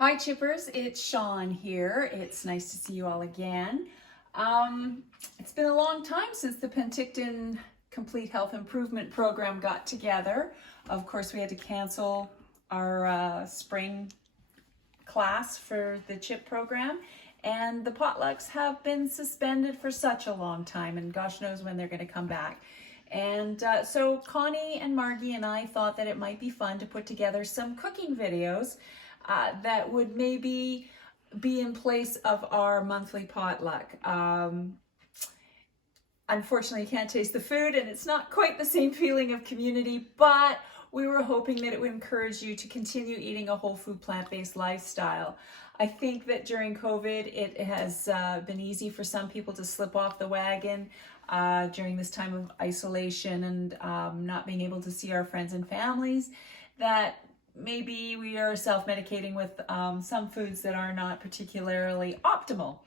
Hi Chippers, it's Sean here. It's nice to see you all again. It's been a long time since the Penticton Complete Health Improvement Program got together. Of course, we had to cancel our spring class for the CHIP program, and the potlucks have been suspended for such a long time, and gosh knows when they're going to come back. And so Connie and Margie and I thought that it might be fun to put together some cooking videos that would maybe be in place of our monthly potluck. Unfortunately, you can't taste the food and it's not quite the same feeling of community, but we were hoping that it would encourage you to continue eating a whole food plant-based lifestyle. I think that during COVID, it has been easy for some people to slip off the wagon during this time of isolation and not being able to see our friends and families, that maybe we are self-medicating with some foods that are not particularly optimal.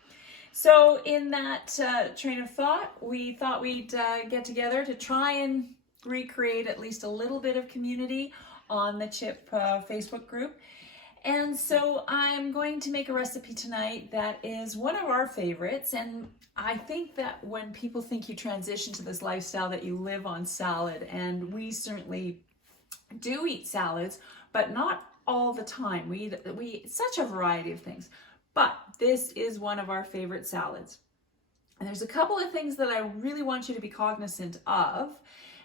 So in that train of thought, we thought we'd get together to try and recreate at least a little bit of community on the CHIP Facebook group. And so I'm going to make a recipe tonight that is one of our favorites. And I think that when people think you transition to this lifestyle that you live on salad, and we certainly do eat salads, but not all the time. We eat such a variety of things, but this is one of our favorite salads. And there's a couple of things that I really want you to be cognizant of.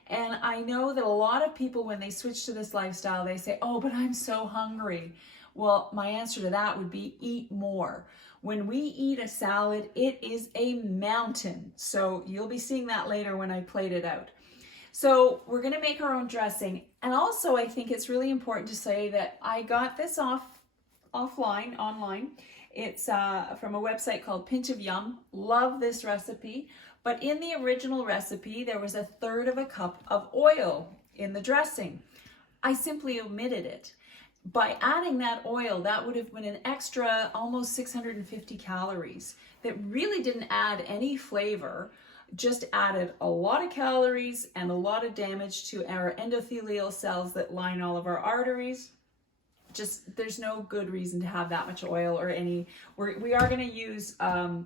And I know that a lot of people, when they switch to this lifestyle, they say, oh, but I'm so hungry. Well, my answer to that would be eat more. When we eat a salad, it is a mountain. So you'll be seeing that later when I plate it out. So we're going to make our own dressing. And also, I think it's really important to say that I got this online. It's from a website called Pinch of Yum. Love this recipe. But in the original recipe, there was 1/3 cup of oil in the dressing. I simply omitted it. By adding that oil, that would have been an extra almost 650 calories that really didn't add any flavor, just added a lot of calories and a lot of damage to our endothelial cells that line all of our arteries. Just, there's no good reason to have that much oil or any. We are going to use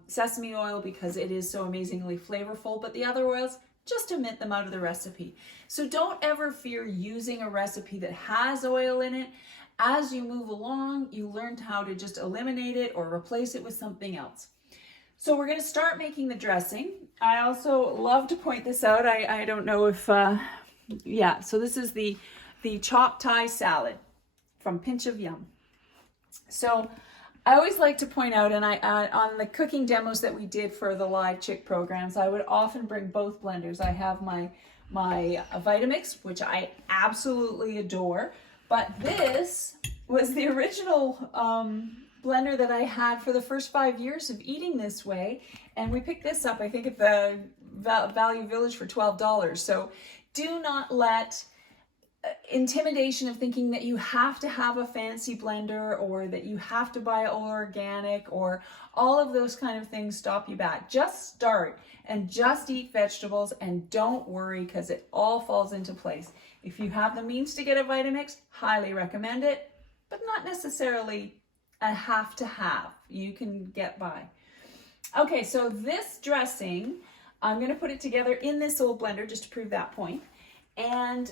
sesame oil because it is so amazingly flavorful, but the other oils, just omit them out of the recipe. So don't ever fear using a recipe that has oil in it. As you move along, you learn how to just eliminate it or replace it with something else. So we're going to start making the dressing. I also love to point this out. I don't know if, yeah, so this is the chopped Thai salad from Pinch of Yum. So I always like to point out, and on the cooking demos that we did for the live chick programs, I would often bring both blenders. I have my Vitamix, which I absolutely adore, but this was the original blender that I had for the first 5 years of eating this way, and we picked this up, I think, at the Value Village for $12. So do not let intimidation of thinking that you have to have a fancy blender or that you have to buy all organic or all of those kind of things stop you back. Just start and just eat vegetables and don't worry, because it all falls into place. If you have the means to get a Vitamix, highly recommend it, but not necessarily a have to have. You can get by. Okay, so this dressing, I'm going to put it together in this old blender just to prove that point. And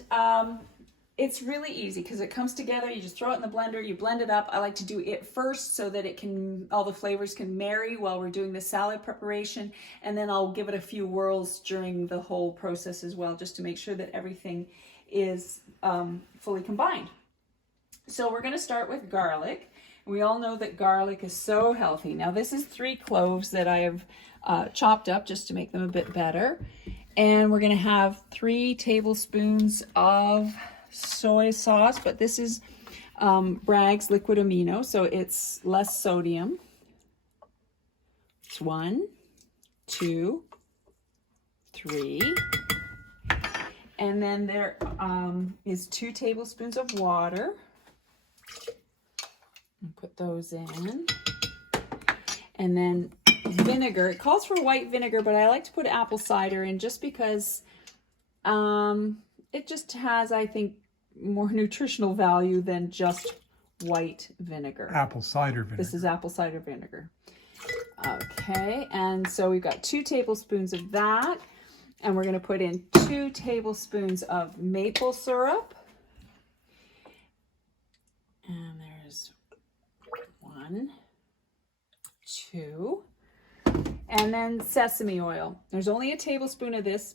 it's really easy because it comes together. You just throw it in the blender, you blend it up. I like to do it first so that it can, all the flavors can marry while we're doing the salad preparation. And then I'll give it a few whirls during the whole process as well, just to make sure that everything is fully combined. So we're going to start with garlic. We all know that garlic is so healthy. Now this is 3 cloves that I have chopped up just to make them a bit better. And we're going to have 3 tablespoons of soy sauce, but this is Bragg's liquid amino, so it's less sodium. It's 1, 2, 3. And then there is 2 tablespoons of water. Put those in. And then vinegar. It calls for white vinegar, but I like to put apple cider in just because it just has, I think, more nutritional value than just white vinegar. Apple cider vinegar. This is apple cider vinegar. Okay, and so we've got 2 tablespoons of that, and we're going to put in 2 tablespoons of maple syrup. And there's 1, 2, and then sesame oil. There's only a tablespoon of this.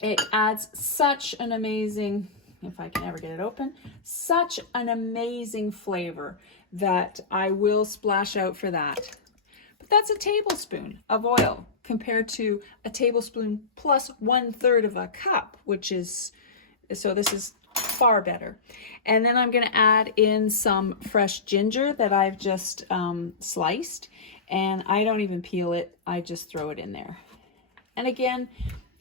It adds such an amazing, if I can ever get it open, such an amazing flavor that I will splash out for that. But that's a tablespoon of oil compared to a tablespoon plus 1/3 of a cup, which is, so this is far better. And then I'm going to add in some fresh ginger that I've just sliced, and I don't even peel it, I just throw it in there. And again,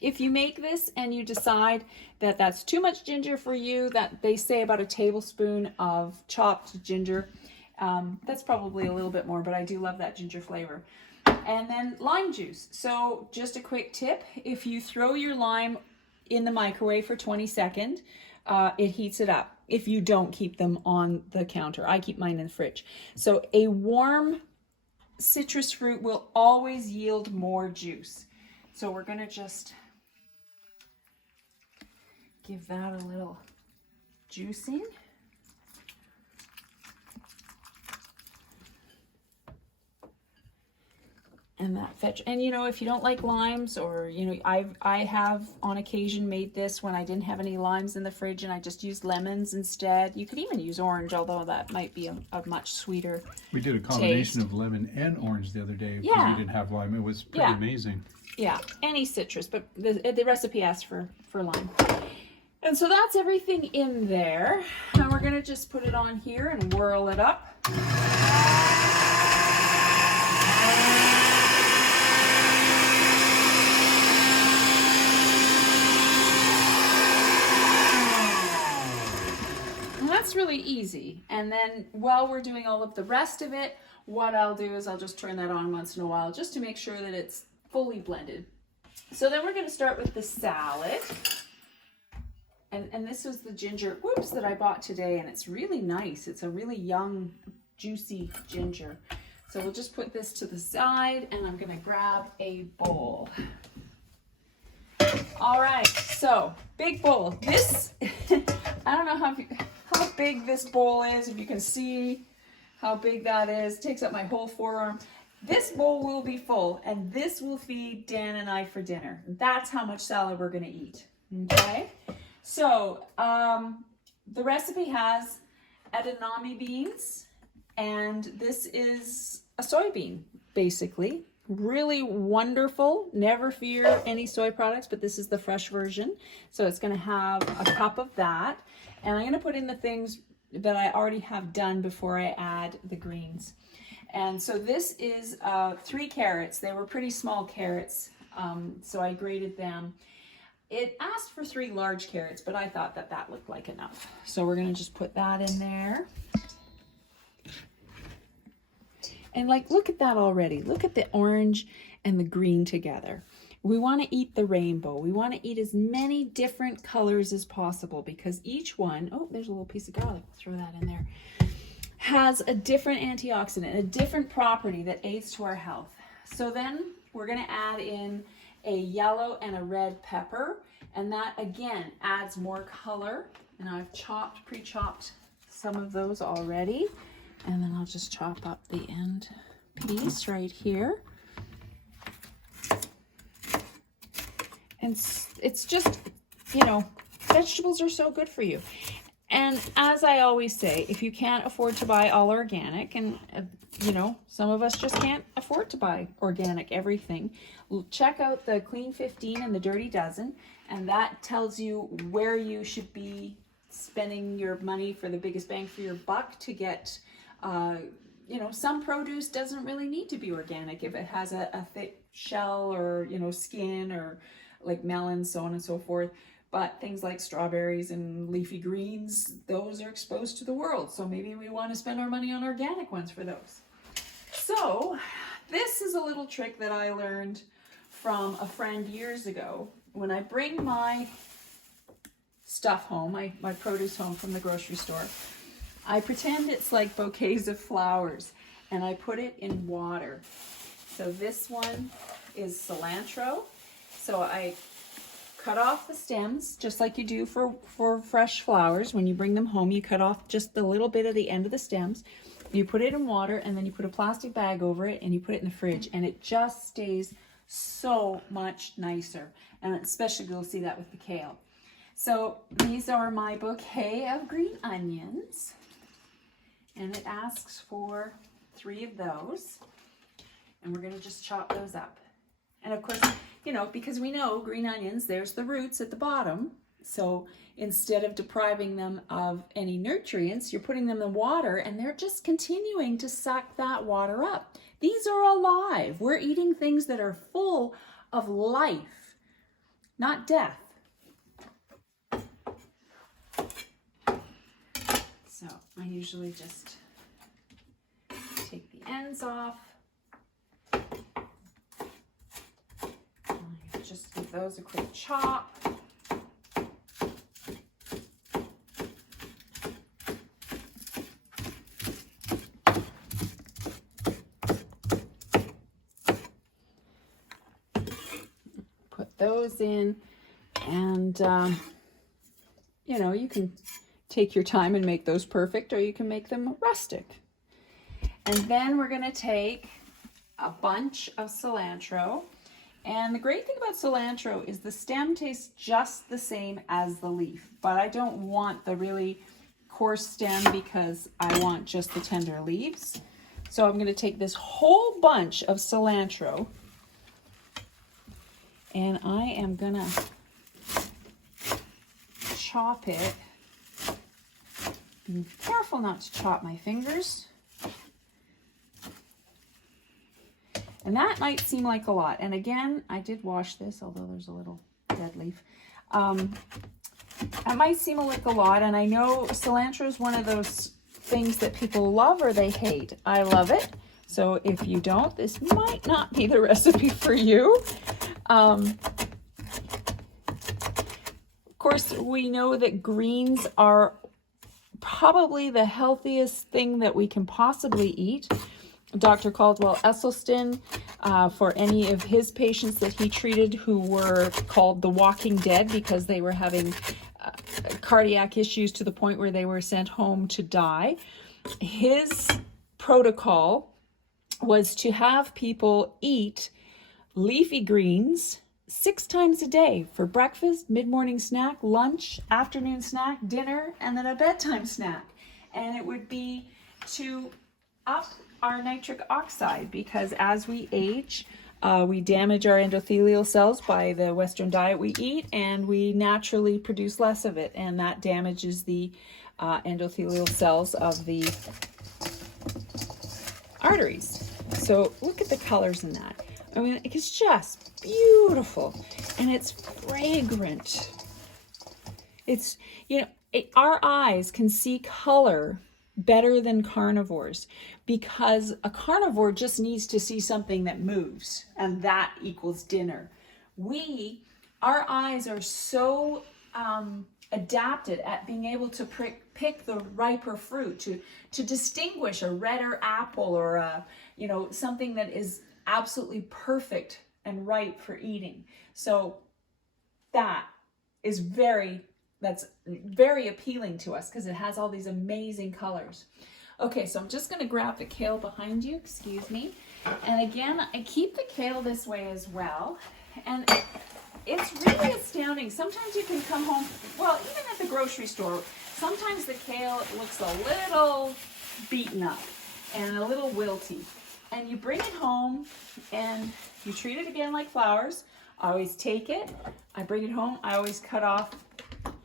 if you make this and you decide that that's too much ginger for you, that they say about a tablespoon of chopped ginger, that's probably a little bit more, but I do love that ginger flavor. And then lime juice. So just a quick tip, if you throw your lime in the microwave for 20 seconds, it heats it up. If you don't keep them on the counter, I keep mine in the fridge. So a warm citrus fruit will always yield more juice. So we're going to just give that a little juicing. And that fetch, and you know, if you don't like limes, or you know, I have on occasion made this when I didn't have any limes in the fridge and I just used lemons instead. You could even use orange, although that might be a much sweeter We did a combination taste. of lemon and orange the other day because Yeah. we didn't have lime. It was pretty amazing. Yeah, any citrus, but the recipe asks for lime. And so that's everything in there. Now we're gonna just put it on here and whirl it up. That's really easy. And then while we're doing all of the rest of it, what I'll do is I'll just turn that on once in a while just to make sure that it's fully blended. So then we're going to start with the salad. And this was the ginger, whoops, that I bought today, and it's really nice. It's a really young, juicy ginger. So we'll just put this to the side, and I'm going to grab a bowl. All right, so big bowl. This, I don't know how big this bowl is, if you can see how big that is. It takes up my whole forearm. This bowl will be full, and this will feed Dan and I for dinner. That's how much salad we're going to eat. Okay, so the recipe has edamame beans, and this is a soybean, basically. Really wonderful. Never fear any soy products, but this is the fresh version. So it's going to have a cup of that. And I'm going to put in the things that I already have done before I add the greens. And so this is 3 carrots. They were pretty small carrots, so I grated them. It asked for 3 large carrots, but I thought that that looked like enough. So we're going to just put that in there. And like, look at that already. Look at the orange and the green together. We want to eat the rainbow. We want to eat as many different colors as possible because each one, oh, there's a little piece of garlic, throw that in there, has a different antioxidant, a different property that aids to our health. So then we're going to add in a yellow and a red pepper, and that again adds more color. And I've pre-chopped some of those already. And then I'll just chop up the end piece right here. And it's just, you know, vegetables are so good for you. And as I always say, if you can't afford to buy all organic, and you know, some of us just can't afford to buy organic everything, check out the Clean 15 and the Dirty Dozen, and that tells you where you should be spending your money for the biggest bang for your buck to get. You know, some produce doesn't really need to be organic if it has a thick shell or, you know, skin, or like melons, so on and so forth. But things like strawberries and leafy greens, those are exposed to the world. So maybe we want to spend our money on organic ones for those. So this is a little trick that I learned from a friend years ago. When I bring my stuff home, my produce home from the grocery store, I pretend it's like bouquets of flowers, and I put it in water. So this one is cilantro. So I cut off the stems, just like you do for fresh flowers. When you bring them home, you cut off just the little bit of the end of the stems. You put it in water, and then you put a plastic bag over it, and you put it in the fridge, and it just stays so much nicer. And especially you'll see that with the kale. So these are my bouquet of green onions, and it asks for 3 of those, and we're going to just chop those up. And of course, you know, because we know green onions, there's the roots at the bottom, so instead of depriving them of any nutrients, you're putting them in water, and they're just continuing to suck that water up. These are alive. We're eating things that are full of life, not death. So I usually just take the ends off. Just give those a quick chop. Put those in, and you know, you can take your time and make those perfect, or you can make them rustic. And then we're going to take a bunch of cilantro. And the great thing about cilantro is the stem tastes just the same as the leaf, but I don't want the really coarse stem because I want just the tender leaves. So I'm going to take this whole bunch of cilantro, and I am going to chop it. Be careful not to chop my fingers. And that might seem like a lot. And again, I did wash this, although there's a little dead leaf. It might seem like a lot, and I know cilantro is one of those things that people love or they hate. I love it. So if you don't, this might not be the recipe for you. Of course, we know that greens are probably the healthiest thing that we can possibly eat. Dr. Caldwell Esselstyn, for any of his patients that he treated who were called the walking dead because they were having cardiac issues to the point where they were sent home to die, his protocol was to have people eat leafy greens 6 times a day for breakfast, mid-morning snack, lunch, afternoon snack, dinner, and then a bedtime snack. And it would be to up our nitric oxide, because as we age, we damage our endothelial cells by the Western diet we eat, and we naturally produce less of it, and that damages the endothelial cells of the arteries. So look at the colors in that. I mean, it's just beautiful, and it's fragrant. It's, you know, our eyes can see color better than carnivores, because a carnivore just needs to see something that moves, and that equals dinner. Our eyes are so adapted at being able to pick the riper fruit, to distinguish a redder apple or a, you know, something that is absolutely perfect and ripe for eating. So that's very appealing to us because it has all these amazing colors. Okay, so I'm just going to grab the kale behind you, excuse me. And again, I keep the kale this way as well. And it's really astounding. Sometimes you can come home, well, even at the grocery store, sometimes the kale looks a little beaten up and a little wilty. And you bring it home and you treat it again like flowers. I always take it, I bring it home, I always cut off,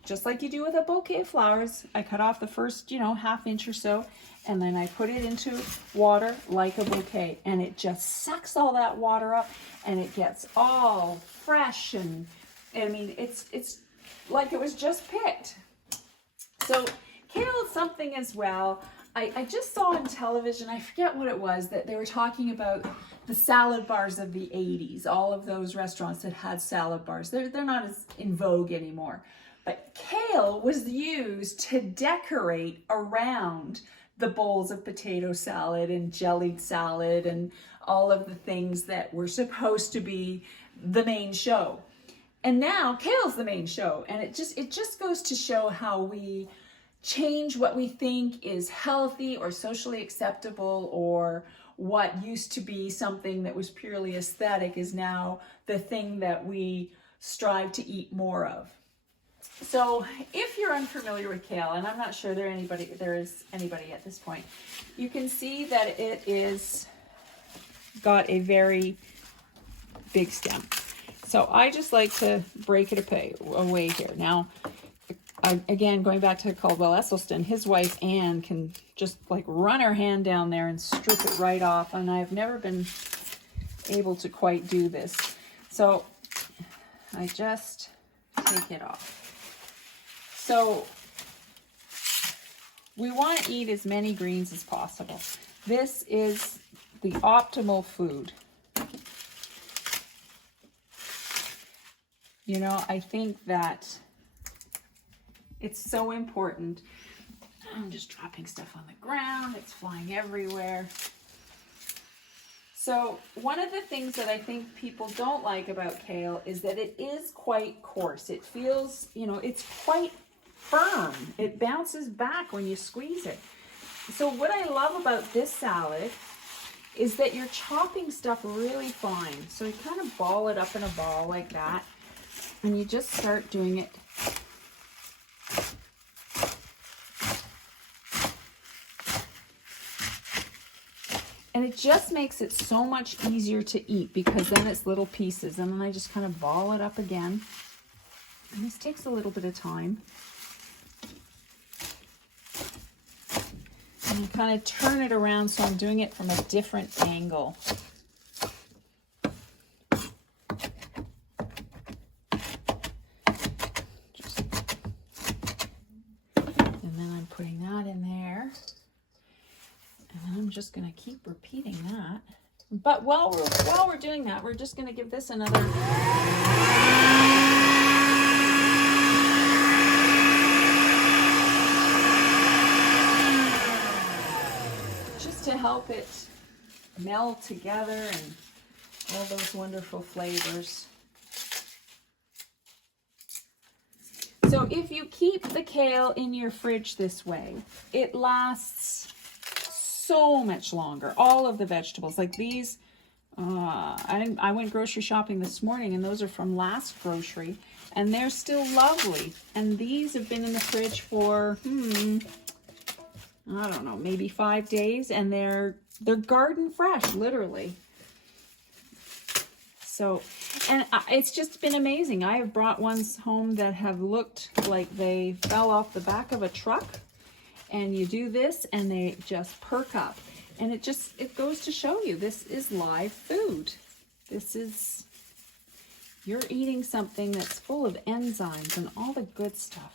just like you do with a bouquet of flowers. I cut off the first, you know, ½ inch or so, and then I put it into water like a bouquet, and it just sucks all that water up, and it gets all fresh, and I mean, it's like it was just picked. So kale is something as well. I just saw on television, I forget what it was, that they were talking about the salad bars of the 80s, all of those restaurants that had salad bars. They're not as in vogue anymore. But kale kale was used to decorate around the bowls of potato salad and jellied salad and all of the things that were supposed to be the main show. And now kale's the main show. And it just goes to show how we change what we think is healthy or socially acceptable, or what used to be something that was purely aesthetic is now the thing that we strive to eat more of. So if you're unfamiliar with kale, and I'm not sure there is anybody at this point, you can see that it is got a very big stem. So I just like to break it away here. Now, again, going back to Caldwell Esselstyn, his wife Anne can just like run her hand down there and strip it right off, and I've never been able to quite do this. So I just take it off. So we want to eat as many greens as possible. This is the optimal food. You know, I think that it's so important. I'm just dropping stuff on the ground. It's flying everywhere. So one of the things that I think people don't like about kale is that it is quite coarse. It feels, you know, it's quite firm. It bounces back when you squeeze it. So what I love about this salad is that you're chopping stuff really fine. So you kind of ball it up in a ball like that, and you just start doing it. And it just makes it so much easier to eat, because then it's little pieces. And then I just kind of ball it up again. And this takes a little bit of time. And I kind of turn it around so I'm doing it from a different angle. And then I'm putting that in there. And I'm just going to keep repeating that. But while we're doing that, we're just going to give this another... just to help it meld together and all those wonderful flavors. So if you keep the kale in your fridge this way, it lasts so much longer. All of the vegetables, like these, I went grocery shopping this morning, and those are from last grocery, and they're still lovely. And these have been in the fridge for I don't know, maybe 5 days, and they're garden fresh, literally. So, and it's just been amazing. I have brought ones home that have looked like they fell off the back of a truck. And you do this and they just perk up. And it goes to show you, this is live food. You're eating something that's full of enzymes and all the good stuff.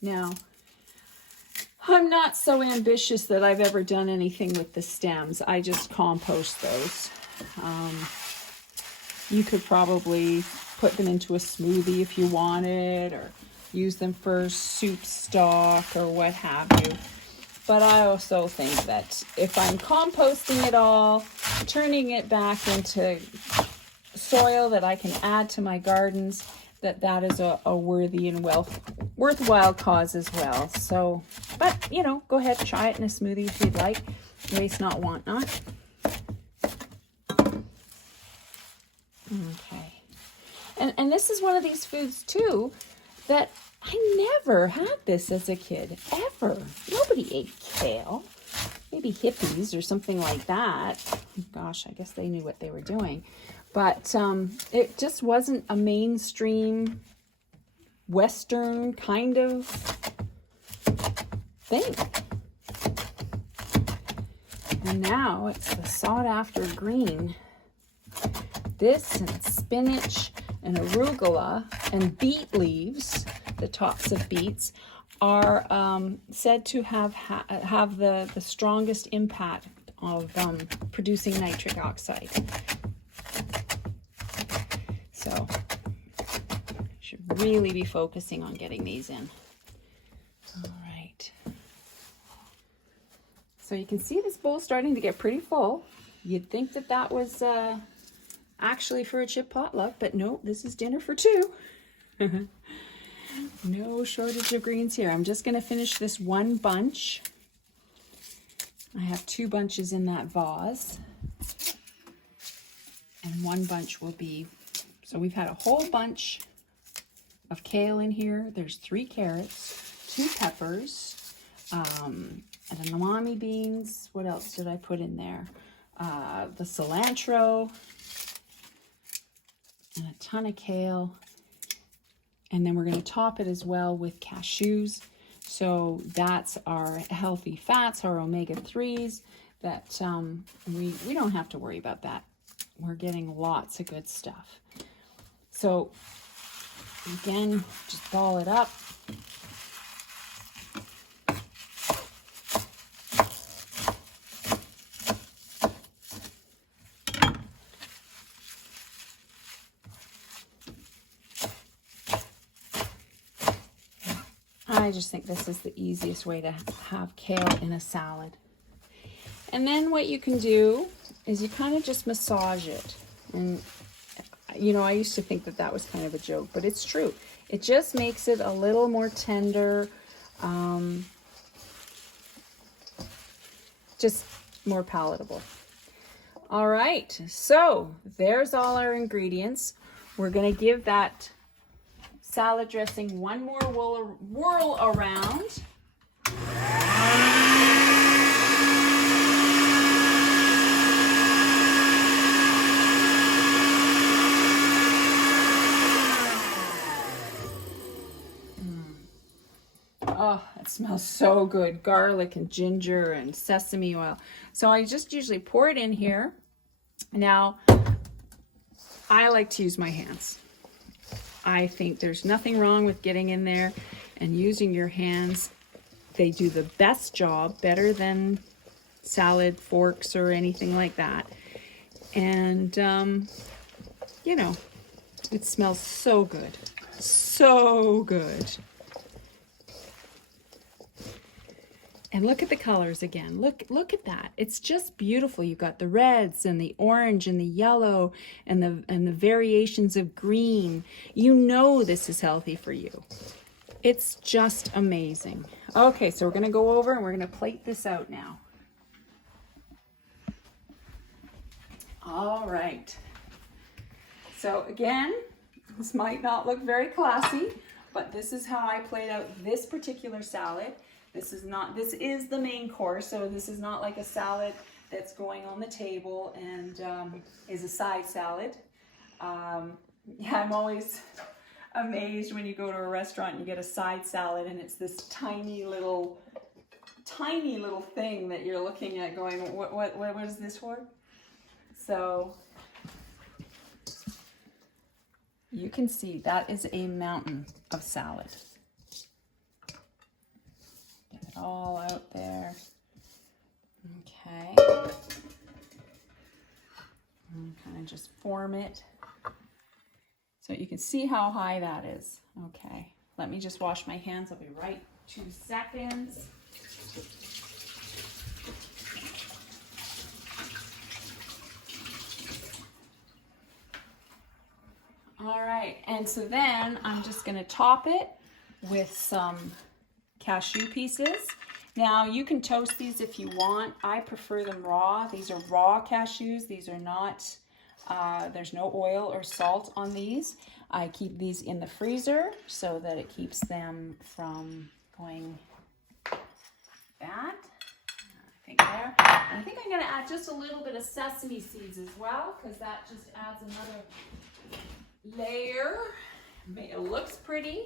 Now, I'm not so ambitious that I've ever done anything with the stems. I just compost those. You could probably put them into a smoothie if you wanted, or use them for soup stock or what have you. But I also think that if I'm composting it all, turning it back into soil that I can add to my gardens, that is a worthy and worthwhile cause as well. So, but you know, go ahead, try it in a smoothie if you'd like. Waste not, want not. Okay. And this is one of these foods too that I never had this as a kid, ever. Nobody ate kale. Maybe hippies or something like that. Gosh, I guess they knew what they were doing. But it just wasn't a mainstream Western kind of thing. And now it's the sought after green. This and spinach and arugula and beet leaves, the tops of beets, are said to have the strongest impact of producing nitric oxide. So should really be focusing on getting these in. All right. So you can see this bowl starting to get pretty full. You'd think that that was actually for a chip potluck, but no, this is dinner for two. No shortage of greens here. I'm just going to finish this one bunch. I have 2 bunches in that vase. And 1 bunch will be, so we've had a whole bunch of kale in here. There's 3 carrots, 2 peppers, edamame beans. What else did I put in there? The cilantro, and a ton of kale. And then we're going to top it as well with cashews. So that's our healthy fats, our omega-3s, that we don't have to worry about that. We're getting lots of good stuff. So again, just ball it up. I just think this is the easiest way to have kale in a salad. And then what you can do is you kind of just massage it. And, you know, I used to think that that was kind of a joke, but it's true. It just makes it a little more tender, just more palatable. All right, so there's all our ingredients. We're going to give that salad dressing one more whirl around. Oh, it smells so good. Garlic and ginger and sesame oil. So I just usually pour it in here. Now, I like to use my hands. I think there's nothing wrong with getting in there and using your hands. They do the best job, better than salad forks or anything like that. And, you know, it smells so good. So good. And look at the colors again. Look at that. It's just beautiful. You've got the reds and the orange and the yellow and the variations of green. You know this is healthy for you. It's just amazing. Okay, so we're going to go over and we're going to plate this out now. All right. So again, this might not look very classy, but this is how I plate out this particular salad. This is the main course, so this is not like a salad that's going on the table and is a side salad. Yeah, I'm always amazed when you go to a restaurant and you get a side salad and it's this tiny little thing that you're looking at going, what is this for? So you can see that is a mountain of salad. All out there. Okay. And kind of just form it so you can see how high that is. Okay. Let me just wash my hands. I'll be right 2 seconds. All right. And so then I'm just going to top it with some cashew pieces. Now you can toast these if you want. I prefer them raw. These are raw cashews. These are not, there's no oil or salt on these. I keep these in the freezer so that it keeps them from going bad. I think there. And I think I'm going to add just a little bit of sesame seeds as well, because that just adds another layer. It looks pretty.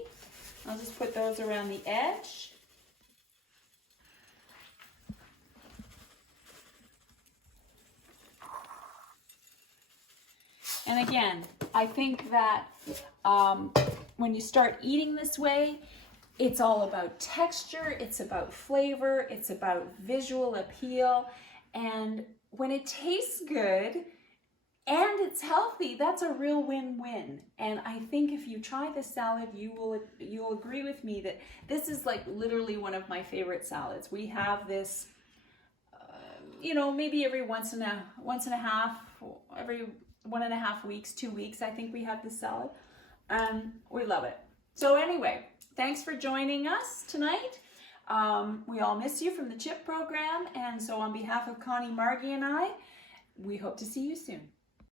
I'll just put those around the edge. And again, I think that when you start eating this way, it's all about texture, it's about flavor, it's about visual appeal. And when it tastes good and it's healthy. That's a real win-win. And I think if you try this salad, you'll agree with me that this is like literally one of my favorite salads. We have this, you know, maybe every once and a half, every 1.5 weeks, 2 weeks, I think we have this salad. We love it. So anyway, thanks for joining us tonight. We all miss you from the CHIP program. And so on behalf of Connie, Margie, and I, we hope to see you soon.